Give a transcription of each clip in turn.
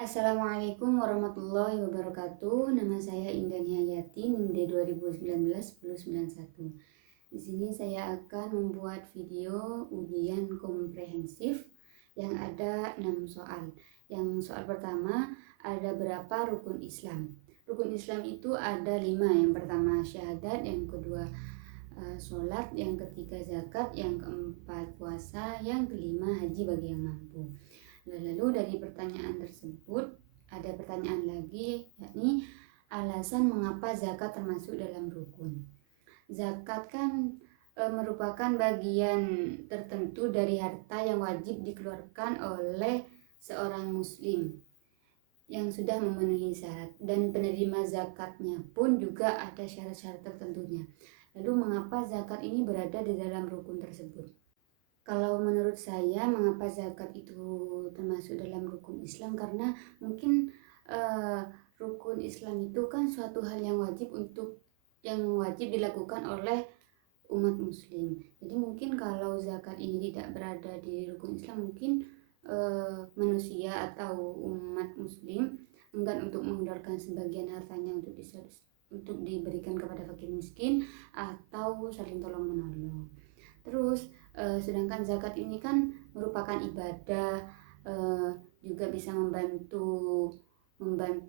Assalamualaikum warahmatullahi wabarakatuh. Nama saya Indah Hayati, NIM 2019 1091. Di sini saya akan membuat video ujian komprehensif yang ada 6 soal. Yang soal pertama, ada berapa rukun Islam? Rukun Islam itu ada 5. Yang pertama syahadat, yang kedua sholat, yang ketiga zakat, yang keempat puasa, yang kelima haji bagi yang mampu. Lalu dari pertanyaan tersebut ada pertanyaan lagi, yakni alasan mengapa zakat termasuk dalam rukun. Zakat kan merupakan bagian tertentu dari harta yang wajib dikeluarkan oleh seorang muslim yang sudah memenuhi syarat, dan penerima zakatnya pun juga ada syarat-syarat tertentunya. Lalu mengapa zakat ini berada di dalam rukun tersebut? Kalau menurut saya, mengapa zakat itu termasuk dalam rukun Islam? Karena mungkin rukun Islam itu kan suatu hal yang wajib dilakukan oleh umat muslim. Jadi mungkin kalau zakat ini tidak berada di rukun Islam, mungkin manusia atau umat muslim enggan untuk mengeluarkan sebagian hartanya untuk diberikan kepada fakir miskin atau saling tolong menolong. Terus sedangkan zakat ini kan merupakan ibadah, juga bisa membantu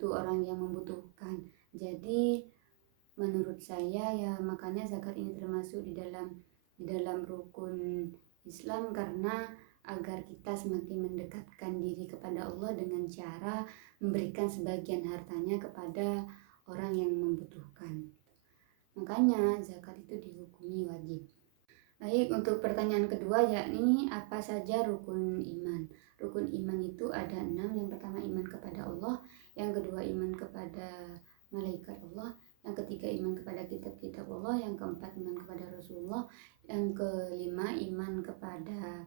orang yang membutuhkan. Jadi menurut saya ya makanya zakat ini termasuk di dalam rukun Islam, karena agar kita semakin mendekatkan diri kepada Allah dengan cara memberikan sebagian hartanya kepada orang yang membutuhkan. Makanya zakat itu dihukumi wajib. Baik, untuk pertanyaan kedua, yakni apa saja rukun iman? Rukun iman itu ada 6. Yang pertama iman kepada Allah, yang kedua iman kepada malaikat Allah, yang ketiga iman kepada kitab-kitab Allah, yang keempat iman kepada Rasulullah, yang kelima iman kepada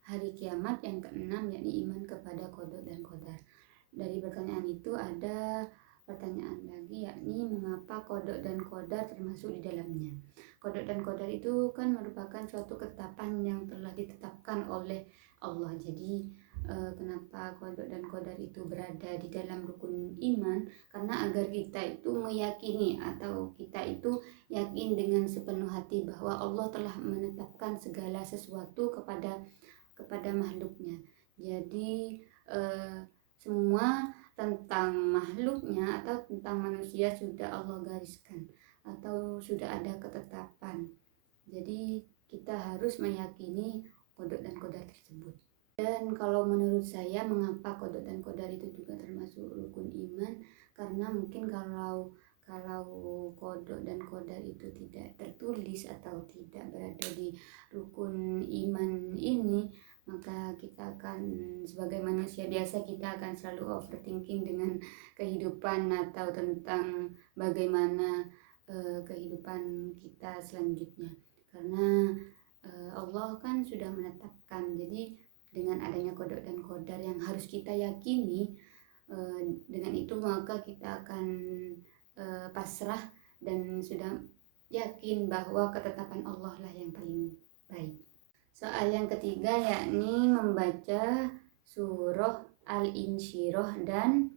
hari kiamat, yang keenam yakni iman kepada qada dan qadar. Dari pertanyaan itu ada pertanyaan lagi, yakni mengapa qada dan qadar termasuk di dalamnya. Qada dan qadar itu kan merupakan suatu ketetapan yang telah ditetapkan oleh Allah. Jadi kenapa qada dan qadar itu berada di dalam rukun iman? Karena agar kita itu meyakini atau kita itu yakin dengan sepenuh hati bahwa Allah telah menetapkan segala sesuatu kepada makhluknya. Jadi semua tentang makhluknya atau tentang manusia sudah Allah gariskan atau sudah ada ketetapan. Jadi kita harus meyakini qada dan qadar tersebut. Dan kalau menurut saya mengapa qada dan qadar itu juga termasuk rukun iman, karena mungkin kalau qada dan qadar itu tidak tertulis atau tidak berada di rukun iman ini, maka kita akan sebagai manusia biasa kita akan selalu overthinking dengan kehidupan atau tentang bagaimana kehidupan kita selanjutnya, karena Allah kan sudah menetapkan. Jadi dengan adanya qada dan qadar yang harus kita yakini, dengan itu maka kita akan pasrah dan sudah yakin bahwa ketetapan Allah lah yang paling baik. Soal yang ketiga yakni membaca surah Al-Insyirah dan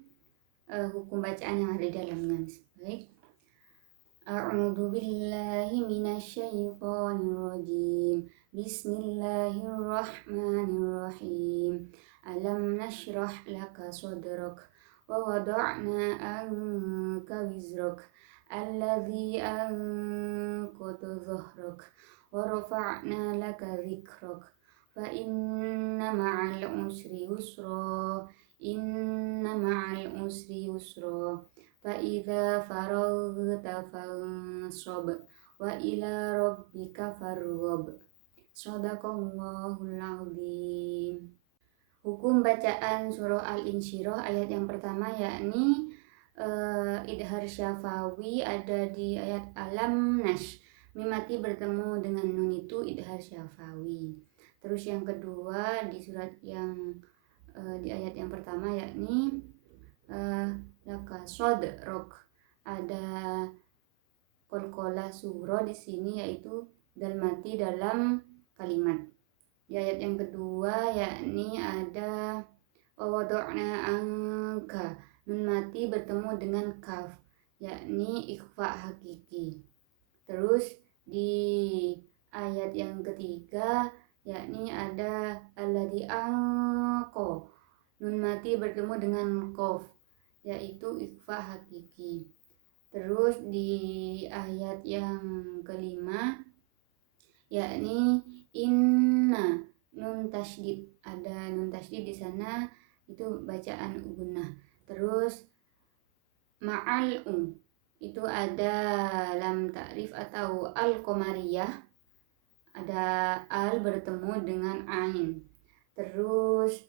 hukum bacaan yang ada di dalamnya. Baik. A'udzu billahi minasyaitonir rajim. Bismillahirrahmanirrahim. Alam nashrah laka sadrak wa wada'na anka wizrak alladzi anqadha dhahrak wa rafa'na laka dhikrak fa inna ma'al usri yusra فإذا فرغت فانصب وإلى ربك فارغب. Shadaqallahul azim. Hukum bacaan surah Al-Insyirah ayat yang pertama yakni idhar syafawi ada di ayat alam nash. Mimati bertemu dengan nun itu idhar syafawi. Terus yang kedua di surat yang di ayat yang pertama yakni laka sodrok ada qalqalah surah di sini, yaitu dal mati dalam kalimat. Di ayat yang kedua yakni ada wa wada'na angka. Nun mati bertemu dengan kaf, yakni ikhfa hakiki. Terus di ayat yang ketiga, yakni ada alladzi anqa. Nun mati bertemu dengan qaf, yaitu ikhfa hakiki. Terus di ayat yang kelima, yakni inna, nun tasydid. Ada nun tasydid di sana, itu bacaan gunnah. Terus ma'al itu ada lam ta'rif atau al-qamariyah. Ada al bertemu dengan ain. Terus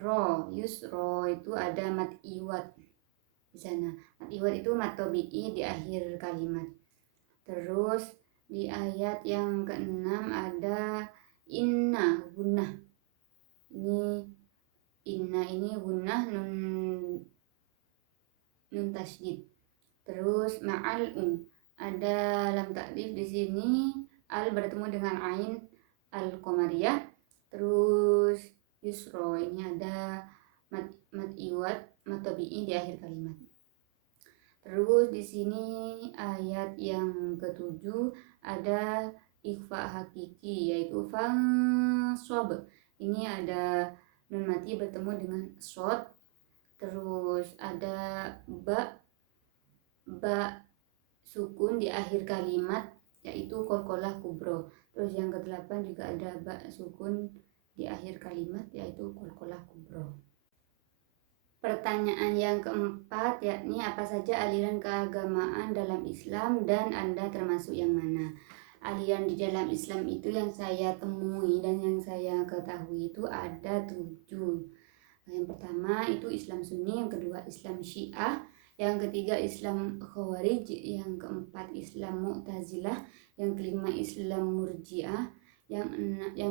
ro, yusro itu ada mat iwad di sana. Mat iwad itu mat tabi'i di akhir kalimat. Terus di ayat yang keenam ada inna gunnah. Ini inna ini gunnah nun tasydid. Terus ma'al ada lam ta'rif di sini, al bertemu dengan ain al-qamariyah. Terus yusro ini ada mat iwad mat tabi'i di akhir kalimat. Terus di sini ayat yang ketujuh ada ikhfa hakiki, yaitu fanshob. Ini ada nun mati bertemu dengan shod. Terus ada ba sukun di akhir kalimat, yaitu qalqalah kubro. Terus yang kedelapan juga ada ba sukun di akhir kalimat, yaitu qalqalah kubro. Pertanyaan yang keempat, yakni apa saja aliran keagamaan dalam Islam dan Anda termasuk yang mana? Aliran di dalam Islam itu yang saya temui dan yang saya ketahui itu ada 7. Yang pertama itu Islam Sunni, yang kedua Islam Syiah, yang ketiga Islam Khawarij, yang keempat Islam Mu'tazilah, yang kelima Islam Murji'ah, yang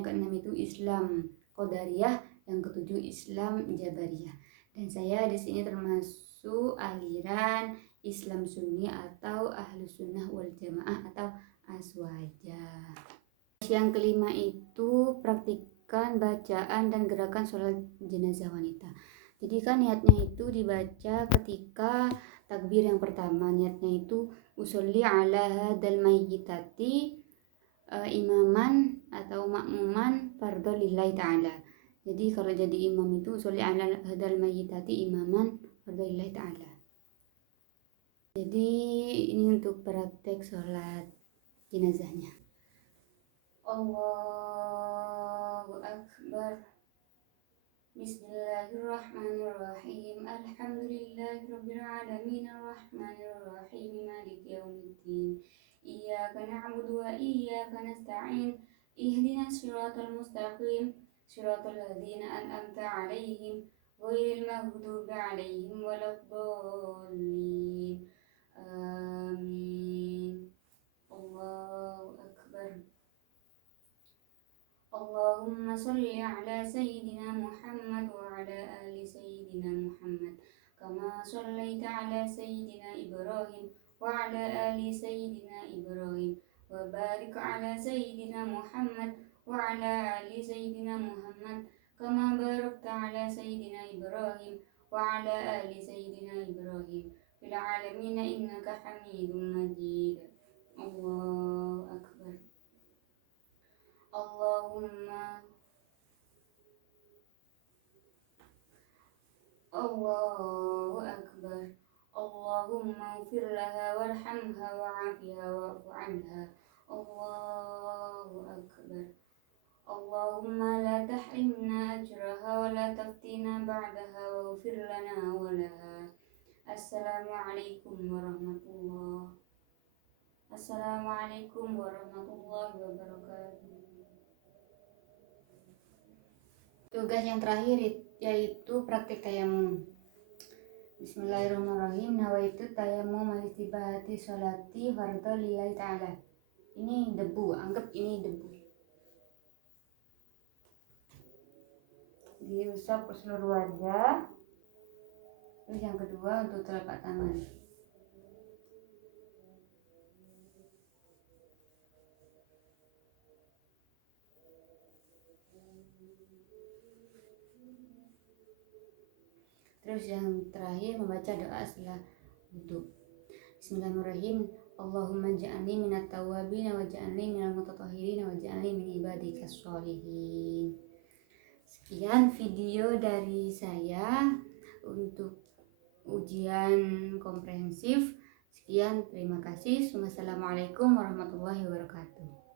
keenam itu Islam Qadariyah, yang ketujuh Islam Jabariyah. Dan saya di sini termasuk aliran Islam Sunni atau Ahlus Sunnah wal Jamaah atau Aswaja. Yang kelima itu praktikkan bacaan dan gerakan sholat jenazah wanita. Jadi kan niatnya itu dibaca ketika takbir yang pertama. Niatnya itu usolli ala hadal mayyitati imaman atau makmuman fardhu lillahi ta'ala. Jadi kalau jadi imam itu usolli ala hadal mayyitati imaman fardhu lillahi ta'ala. Jadi ini untuk praktek sholat jenazahnya. Allahu Akbar. Bismillahirrahmanirrahim. Alhamdulillahirabbil alamin arrahmanir rahim maliki yaumiddin. Iyyaka na'budu wa iyyaka nasta'in. Ihdinas siratal mustaqim. Siratal ladzina an'amta 'alaihim ghairil maghdubi 'alaihim waladdallin. Amin. Allahu Akbar. Allahumma sholli ala sayyidina Muhammad wa ala ali sayyidina Muhammad kama shallaita ala sayyidina Ibrahim wa ala ali sayyidina Ibrahim wa barik ala sayyidina Muhammad wa ala ali sayyidina Muhammad kama barakta ala sayyidina Ibrahim wa ala ali sayyidina Ibrahim fil alamin innaka Hamidum Majid. Allahu Akbar. Allahu Akbar. Allahumma ighfir laha warhamha wa'afiha wa'fu anha. Allahu Akbar. Allahumma la tahrimna ajraha wa la taftina ba'daha waghfir lana wa laha. Assalamualaikum warahmatullahi wabarakatuh. Tugas yang terakhir yaitu praktik tayamum. Bismillahirrahmanirrahim. Nawaitu tayamum istibahati sholati fardhu lillahi ta'ala. Ini debu, anggap ini debu. Diusap ke seluruh wajah. Terus yang kedua untuk telapak tangan. Terus yang terakhir membaca doa setelah wudhu. Bismillahirrahmanirrahim. Allahumma ja'alni minat tawwabin wa ja'alni minal mutatahhirin wa ja'alni min ibadikas sholihin. Sekian video dari saya untuk ujian komprehensif. Sekian, terima kasih. Wassalamualaikum warahmatullahi wabarakatuh.